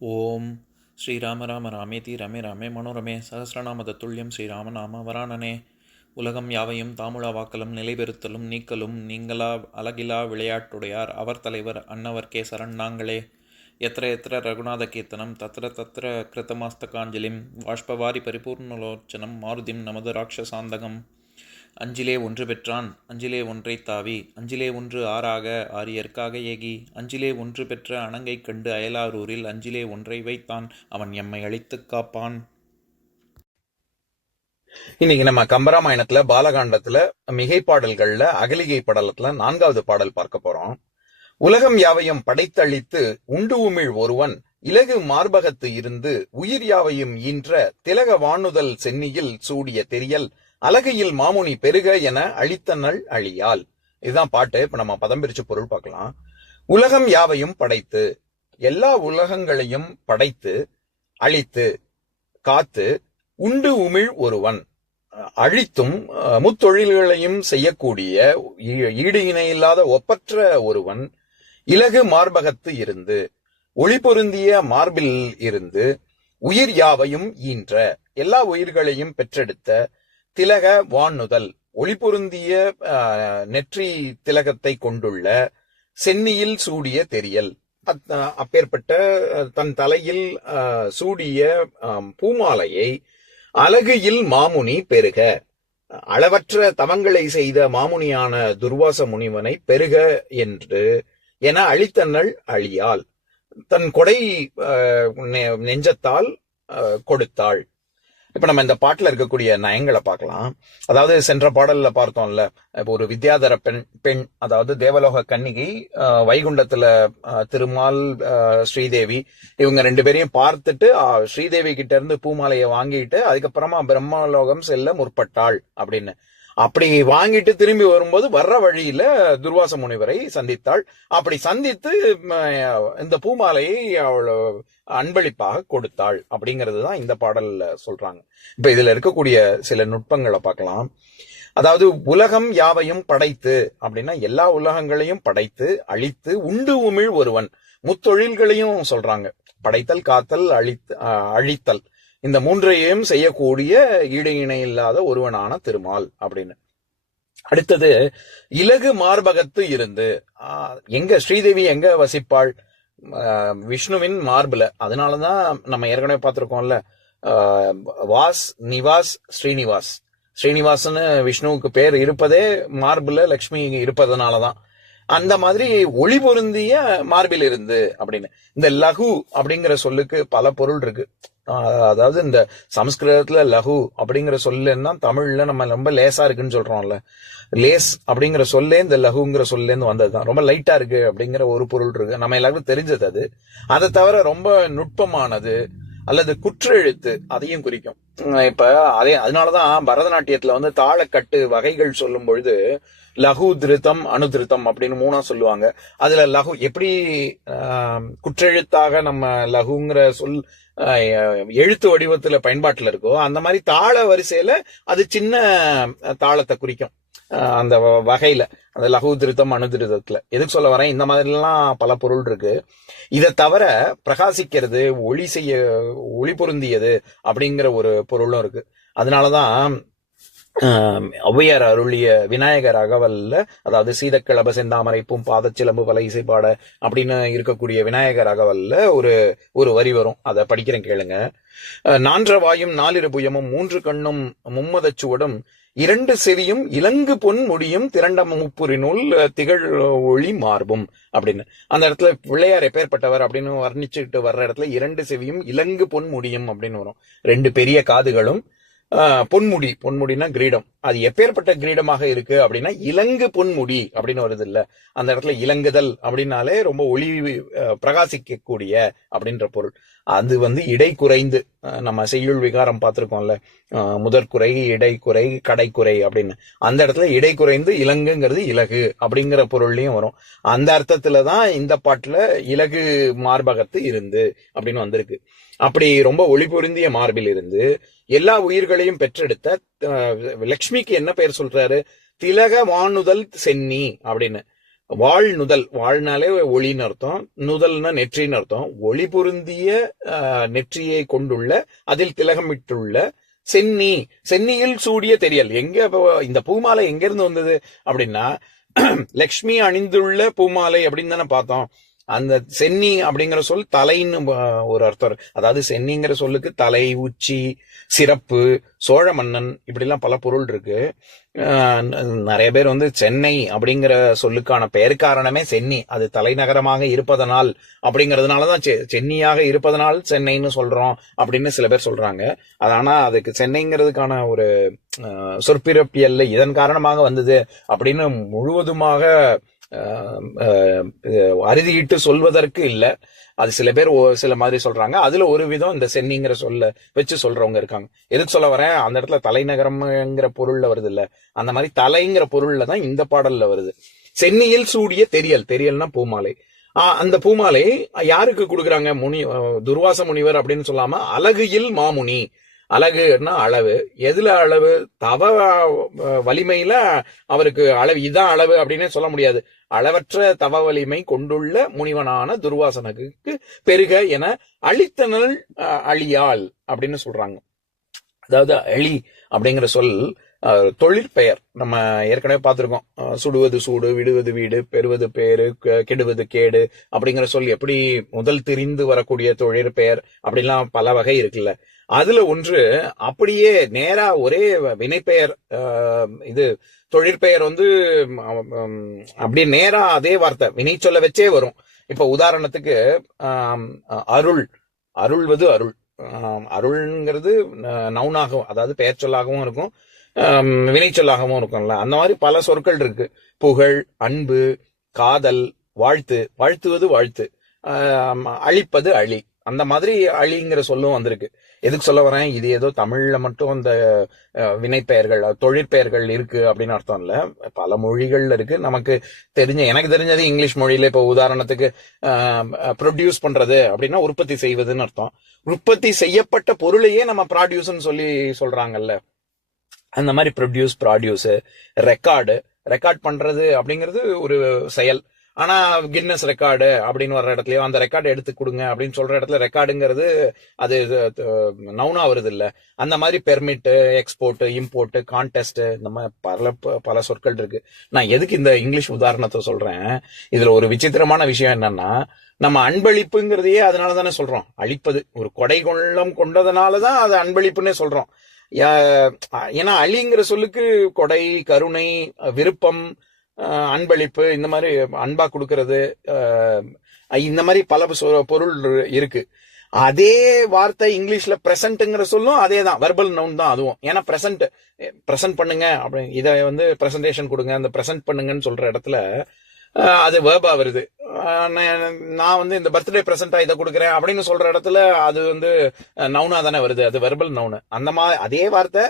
ஓம் ஸ்ரீராம ராம ராமேதி ரமே ராமே மனோரமே சகசிரநாம தத்துல்யம் ஸ்ரீராம நாம வராணனே. உலகம் யாவையும் தாமுழா வாக்கலும் நிலைபெறுத்தலும் நீக்கலும் நீங்களா அழகிலா விளையாட்டுடையார் அவர் தலைவர் அன்னவர் சரண் நாங்களே. எத்திர எத்திர ரகுநாத கீர்த்தனம் தத்திர தத்திர கிருத்தமாஸ்தகாஞ்சலிம் வாஷ்பவாரி பரிபூர்ணலோச்சனம் மாருதிம் நமது ராட்சசாந்தகம். அஞ்சிலே ஒன்று பெற்றான் அஞ்சிலே ஒன்றை தாவி அஞ்சிலே ஒன்று ஆறாக ஆரியர்க்காக ஏகி அஞ்சிலே ஒன்று பெற்ற அணங்கை கண்டு அயலாரூரில் அஞ்சிலே ஒன்றை வைத்தான் அவன் எம்மை அழித்துக் காப்பான். இன்னைக்கு நம்ம கம்பராமாயணத்துல பாலகாண்டத்துல மிகை பாடல்கள்ல அகலிகை படலத்துல 4வது பாடல் பார்க்க போறோம். உலகம் யாவையும் படைத்தளித்து உண்டு உமிழ் ஒருவன் இலகு மார்பகத்து இருந்து உயிர் யாவையும் ஈன்ற திலக வானுதல் சென்னியில் சூடிய தெரியல் அழகையில் மாமுனி பெருக என அழித்தனள் அழியால். இதுதான் பாட்டு. இப்ப நம்ம பதம் பிரிச்சு பொருள் பார்க்கலாம். உலகம் யாவையும் படைத்து, எல்லா உலகங்களையும் படைத்து அழித்து காத்து உண்டு உமிழ் ஒருவன், அழித்தும் முத்தொழில்களையும் செய்யக்கூடிய ஈடு இணையில்லாத ஒப்பற்ற ஒருவன் இலகு மார்பகத்து இருந்து ஒளி பொருந்திய மார்பில் இருந்து உயிர் யாவையும் ஈன்ற எல்லா உயிர்களையும் பெற்றெடுத்த திலக வானுதல் ஒளி பொருந்திய நெற்றி திலகத்தை கொண்டுள்ள சென்னியில் சூடிய தெரியல், அப்பேற்பட்ட தன் தலையில் சூடிய பூமாலையை அழகையில் மாமுனி பெருக, அளவற்ற தவங்களை செய்த மாமுனியான துர்வாச முனிவனை பெருக என்று என அழித்தனள் அழியால், தன் கொடை நெஞ்சத்தால் கொடுத்தாள். இப்ப நம்ம இந்த பாட்டுல இருக்கக்கூடிய நயங்களை பார்க்கலாம். அதாவது சென்ற பாடல்ல பார்த்தோம்ல, இப்போ ஒரு வித்யாதர பெண் அதாவது தேவலோக கன்னிகை, வைகுண்டத்துல திருமால் ஸ்ரீதேவி இவங்க 2 பேரையும் பார்த்துட்டு ஸ்ரீதேவி கிட்ட இருந்து பூமாலையை வாங்கிட்டு அதுக்கப்புறமா பிரம்மலோகம் செல்ல முற்பட்டாள் அப்படின்னு. அப்படி வாங்கிட்டு திரும்பி வரும்போது வர்ற வழியில துர்வாச முனிவரை சந்தித்தாள். அப்படி சந்தித்து இந்த பூமாலையை அவள் அன்பளிப்பாக கொடுத்தாள் அப்படிங்கிறது தான் இந்த பாடல்ல சொல்றாங்க. இப்ப இதுல இருக்கக்கூடிய சில நுட்பங்களை பார்க்கலாம். அதாவது உலகம் யாவையும் படைத்து அப்படின்னா எல்லா உலகங்களையும் படைத்து அழித்து உண்டு உமிழ் ஒருவன், முத்தொழில்களையும் சொல்றாங்க. படைத்தல், காத்தல், அழித்தல், இந்த 3ஐயும் செய்யக்கூடிய ஈடு இணை இல்லாத ஒருவனான திருமால் அப்படின்னு. அடுத்தது இலகு மார்பகத்து இருந்து, எங்க ஸ்ரீதேவி எங்க வசிப்பாள்? விஷ்ணுவின் மார்புல. அதனாலதான் நம்ம ஏற்கனவே பார்த்திருக்கோம்ல, வாஸ் நிவாஸ் ஸ்ரீனிவாஸ். ஸ்ரீனிவாசன்னு விஷ்ணுவுக்கு பேர் இருப்பதே மார்புல லட்சுமி இருப்பதனாலதான். அந்த மாதிரி ஒளி பொருந்திய மார்பில் இருந்து அப்படின்னு. இந்த லகு அப்படிங்கிற சொல்லுக்கு பல பொருள் இருக்கு. அதாவது இந்த சமஸ்கிருதத்துல லகு அப்படிங்கிற சொல்லுன்னா தமிழ்ல நம்ம ரொம்ப லேசா இருக்குன்னு சொல்றோம்ல, லேஸ் அப்படிங்கிற சொல்லே இந்த லகுங்கிற சொல்லேருந்து வந்ததுதான். ரொம்ப லைட்டா இருக்கு அப்படிங்கிற ஒரு பொருள் இருக்கு, நம்ம எல்லாருக்கும் தெரிஞ்சது அது. அதை தவிர ரொம்ப நுட்பமானது அல்லது குற்றெழுத்து அதையும் குறிக்கும். இப்ப அதனாலதான் பரதநாட்டியத்துல தாளக்கட்டு வகைகள் சொல்லும் பொழுது லகு திருத்தம் அனுதிருத்தம் அப்படின்னு 3 சொல்லுவாங்க. அதுல லகு எப்படி குற்றெழுத்தாக நம்ம லகுங்கிற சொல் எழுத்து வடிவத்துல பயன்பாட்டுல இருக்கோ, அந்த மாதிரி தாள வரிசையில அது சின்ன தாளத்தை குறிக்கும். அந்த வகையில அந்த லகு திருத்தம் அனுதிருத்தத்துல எதுக்கு சொல்ல வரேன், இந்த மாதிரி எல்லாம் பல பொருள் இருக்கு. இதை தவிர பிரகாசிக்கிறது, ஒளி பொருந்தியது அப்படிங்கிற ஒரு பொருளும் இருக்கு. அதனாலதான் ஔவையார் அருளிய விநாயகர் அகவல்ல, அதாவது சீதக்கிளப செந்தாமரை பூம் பாதச்சிலம்பு பல இசைப்பாட அப்படின்னு இருக்கக்கூடிய விநாயகர் அகவல்ல ஒரு வரி வரும். அதை படிக்கிறேன் கேளுங்க. 4 வாயும் 4 புயமும் 3 கண்ணும் 3 சுவடும் 2 செவியும் இலங்கு பொன் முடியும் திரண்ட முப்புரினுள் திகழ் ஒளி மார்பும் அப்படின்னு. அந்த இடத்துல பிள்ளையார் எப்பேற்பட்டவர் அப்படின்னு வர்ணிச்சுட்டு வர்ற இடத்துல 2 செவியும் இலங்கு பொன் முடியும் அப்படின்னு வரும். 2 பெரிய காதுகளும் பொன்முடினா கிரீடம். அது எப்பேற்பட்ட கிரீடமாக இருக்கு அப்படின்னா இலங்கு பொன்முடி அப்படின்னு வருது இல்ல, அந்த இடத்துல இலங்குதல் அப்படின்னாலே ரொம்ப ஒளி பிரகாசிக்கக்கூடிய அப்படின்ற பொருள். அது இடை குறைந்து, நம்ம செய்யுள் விகாரம் பார்த்திருக்கோம்ல, முதற்குறை, இடைக்குறை, கடைக்குறை அப்படின்னு. அந்த இடத்துல இடை குறைந்து இலங்குங்கிறது இலகு அப்படிங்கிற பொருள்லயும் வரும். அந்த அர்த்தத்துலதான் இந்த பாட்டுல இலகு மார்பகத்து இருந்து அப்படின்னு வந்திருக்கு. அப்படி ரொம்ப ஒளி பொருந்திய மார்பில் இருந்து எல்லா உயிர்களையும் பெற்றெடுத்த லட்சுமிக்கு என்ன பெயர் சொல்றாரு? திலக வானுதல் சென்னி அப்படின்னு. வாழ்நுதல், வாழ்னாலே ஒளின்னு அர்த்தம், நுதல்னா நெற்றின்னு அர்த்தம். ஒளி பொருந்திய நெற்றியை கொண்டுள்ள, அதில் திலகமிட்டுள்ள சென்னி, சென்னியில் சூடிய தெரியல். இந்த பூமாலை எங்க இருந்து வந்தது அப்படின்னா, லக்ஷ்மி அணிந்துள்ள பூமாலை அப்படின்னு தானே பார்த்தோம். அந்த சென்னி அப்படிங்கிற சொல் தலைன்னு ஒரு அர்த்தம். அதாவது சென்னிங்கிற சொல்லுக்கு தலை, உச்சி, சிறப்பு, சோழ மன்னன், இப்படிலாம் பல பொருள் இருக்கு. நிறைய பேர் சென்னை அப்படிங்கிற சொல்லுக்கான பெயர் காரணமே சென்னி, அது தலைநகரமாக இருப்பதனால் அப்படிங்கறதுனாலதான் சென்னியாக இருப்பதனால் சென்னைன்னு சொல்றோம் அப்படின்னு சில பேர் சொல்றாங்க. ஆனா அதுக்கு சென்னைங்கிறதுக்கான ஒரு சொற்பிறப்பியல்ல இதன் காரணமாக வந்தது அப்படின்னு முழுவதுமாக அறுதியிட்டு சொல்வதற்கு இல்ல. அது சில பேர் சில மாதிரி சொல்றாங்க. அதுல ஒரு விதம் இந்த சென்னிங்கிற சொல்ல வச்சு சொல்றவங்க இருக்காங்க. எதுக்கு சொல்ல வரேன், அந்த இடத்துல தலைநகரம்ங்கிற பொருள்ல வருது இல்ல, அந்த மாதிரி தலைங்கிற பொருள்ல தான் இந்த பாடல்ல வருது. சென்னியில் சூடிய தெரியல், தெரியல்னா பூமாலை. அந்த பூமாலை யாருக்கு கொடுக்குறாங்க? துர்வாச முனிவர் அப்படின்னு சொல்லாம அழகியில் மாமுனி. அழகுன்னா அளவு. எதுல அளவு? தவ வலிமையில அவருக்கு அளவு, இதான் அளவு அப்படின்னே சொல்ல முடியாது. அளவற்ற தவ வலிமை கொண்டுள்ள முனிவனான துர்வாசனுக்கு பெருக என அழித்தனல் அழியாள் அப்படின்னு சொல்றாங்க. அதாவது அழி அப்படிங்கிற சொல் தொழிற்பெயர். நம்ம ஏற்கனவே பார்த்திருக்கோம். சுடுவது சூடு, விடுவது வீடு, பெறுவது பேரு, கெடுவது கேடு அப்படிங்கிற சொல் எப்படி முதல் தெரிந்து வரக்கூடிய தொழிற்பெயர் அப்படிலாம் பல வகை இருக்குல்ல. அதுல ஒன்று அப்படியே நேரா ஒரே வினைப்பெயர், இது தொழிற்பெயர் அப்படியே நேரா அதே வார்த்தை வினை சொல்ல வச்சே வரும். இப்ப உதாரணத்துக்கு அருள், அருள்வது அருள். அருள்ங்கிறது நவுனாகவும், அதாவது பெயர் சொல்லாகவும் இருக்கும், வினை சொல்லாகவும் இருக்கும்ல. அந்த மாதிரி பல சொற்கள் இருக்கு. புகழ், அன்பு, காதல், வாழ்த்து, வாழ்த்துவது வாழ்த்து, அழிப்பது அழி. அந்த மாதிரி அழிங்கிற சொல்லும் வந்திருக்கு. எதுக்கு சொல்ல வரேன், இது ஏதோ தமிழ்ல மட்டும் அந்த வினைப்பெயர்கள், தொழிற்பெயர்கள் இருக்கு அப்படின்னு அர்த்தம் இல்ல. பல மொழிகள்ல இருக்கு. நமக்கு எனக்கு தெரிஞ்சது இங்கிலீஷ் மொழியில இப்ப உதாரணத்துக்கு ப்ரொடியூஸ் பண்றது அப்படின்னா உற்பத்தி செய்வதுன்னு அர்த்தம். உற்பத்தி செய்யப்பட்ட பொருளையே நம்ம ப்ராடியூஸ்ன்னு சொல்றாங்கல்ல. அந்த மாதிரி ப்ராடியூஸ், ரெக்கார்ட் பண்றது அப்படிங்கிறது ஒரு செயல். ஆனா கின்னஸ் ரெக்கார்டு அப்படின்னு வர்ற இடத்துலயோ அந்த ரெக்கார்டு எடுத்து கொடுங்க அப்படின்னு சொல்ற இடத்துல ரெக்கார்டுங்கிறது அது நவுனா வருது இல்ல. அந்த மாதிரி பெர்மிட், எக்ஸ்போர்ட், இம்போர்ட், கான்டெஸ்ட், இந்த மாதிரி பல சொற்கள் இருக்கு. நான் எதுக்கு இந்த இங்கிலீஷ் உதாரணத்தை சொல்றேன், இதுல ஒரு விசித்திரமான விஷயம் என்னன்னா, நம்ம அன்பளிப்புங்கிறதையே அதனால தானே சொல்றோம். அழிப்பது, ஒரு கொடை கொள்ளம் கொண்டதுனாலதான் அது அன்பளிப்புன்னே சொல்றோம். ஏன்னா அழிங்கிற சொல்லுக்கு கொடை, கருணை, விருப்பம், அன்பளிப்பு, இந்த மாதிரி அன்பா கொடுக்கறது, இந்த மாதிரி பல பொருள் இருக்கு. அதே வார்த்தை இங்கிலீஷ்ல பிரசன்ட்ங்கிற சொல்லும் அதே தான், வெர்பல் நவுன் தான் அதுவும். ஏன்னா பிரசன்ட் பண்ணுங்க அப்படி, இதை பிரசன்டேஷன் கொடுங்க, அந்த பிரசன்ட் பண்ணுங்கன்னு சொல்ற இடத்துல அது வேர்பா வருது. நான் இந்த பர்த்டே பிரசன்டா இதை கொடுக்குறேன் அப்படின்னு சொல்ற இடத்துல அது நவுனா தானே வருது, அது வெர்பல் நவுனு. அந்த மாதிரி அதே வார்த்தை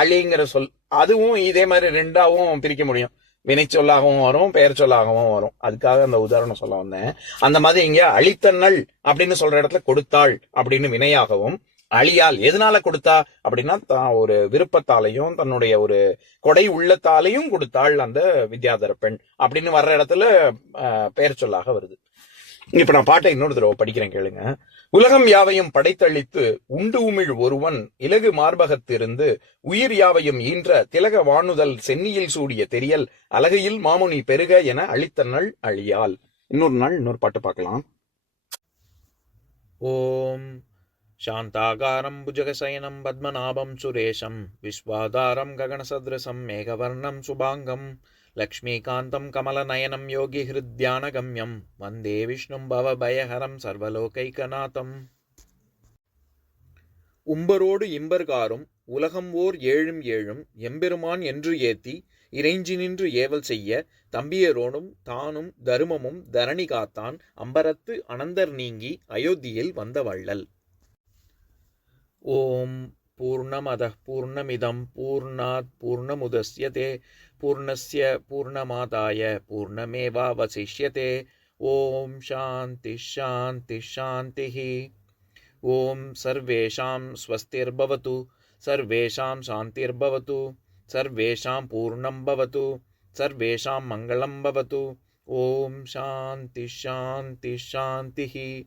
அழிங்கிற சொல், அதுவும் இதே மாதிரி ரெண்டாவும் பிரிக்க முடியும். வினை சொல்லாகவும் வரும், பெயர் சொல்லாகவும் வரும். அதுக்காக அந்த உதாரணம் சொல்ல வந்தேன். அந்த மாதிரி இங்க அழித்தனள் அப்படின்னு சொல்ற இடத்துல கொடுத்தாள் அப்படின்னு வினையாகவும், அழியால் எதனால கொடுத்தா அப்படின்னா ஒரு விருப்பத்தாலையும் தன்னுடைய ஒரு கொடை உள்ளத்தாலையும் கொடுத்தாள் அந்த வித்யாதர பெண் அப்படின்னு வர்ற இடத்துல பெயர் சொல்லாக வருது. இப்ப நான் பாட்டை இன்னொரு தடவை படிக்கிறேன், கேளுங்க. உலகம் யாவையும் படைத்தளித்து உண்டு உமிழ் ஒருவன் இலகு மார்பகத்திருந்து உயிர் யாவையும் ஈன்ற திலக வானுதல் சென்னியில் சூடிய தெரியல் அழகையில் மாமுனி பெருக என அழித்தனள் அழியால். இன்னொரு பாட்டு பார்க்கலாம். ஓம் சாந்தாகாரம் புஜகசயனம் பத்மநாபம் சுரேஷம் விஸ்வாதாரம் ககனசத்ருசம் மேகவர்ணம் சுபாங்கம் லக்ஷ்மீகாந்தம் கமலநயனம் யோகி ஹிருத்யானகம்யம் வந்தே விஷ்ணும் பவபயஹரம் சர்வலோகைகநாதம். உம்பரோடு இம்பர்காரும் உலகம் ஓர் ஏழும் ஏழும் எம்பெருமான் என்று ஏத்தி இறைஞ்சி நின்று ஏவல் செய்ய தம்பியரோடும் தானும் தருமமும் தரணி காத்தான் அம்பரத்து அனந்தர் நீங்கி அயோத்தியில் வந்த வள்ளல். ஓம் பூர்ணமதః பூர்ணமிதம் பூர்ணாத் பூர்ணமுதஸ்யதே பூர்ணஸ்ய பூர்ணமாதாய பூர்ணமேவாவசிஷ்யதே. ஓம் சாந்தி சாந்தி சாந்திஹ. ஓம் சர்வேஷாம் ஸ்வஸ்திர்பவது, சர்வேஷாம் சாந்திர்பவது, சர்வேஷாம் பூர்ணம் பவது, சர்வேஷாம் மங்களம் பவது. ॐ शान्ति शान्ति शान्तिः।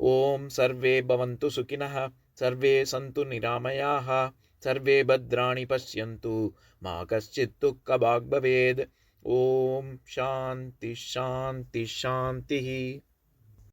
ॐ सर्वे भवन्तु सुखिनः, सर्वे सन्तु निरामयाः, सर्वे भद्राणि पश्यन्तु, मा कश्चित् दुःखभाग् भवेत्। ॐ शान्ति शान्ति शान्तिः।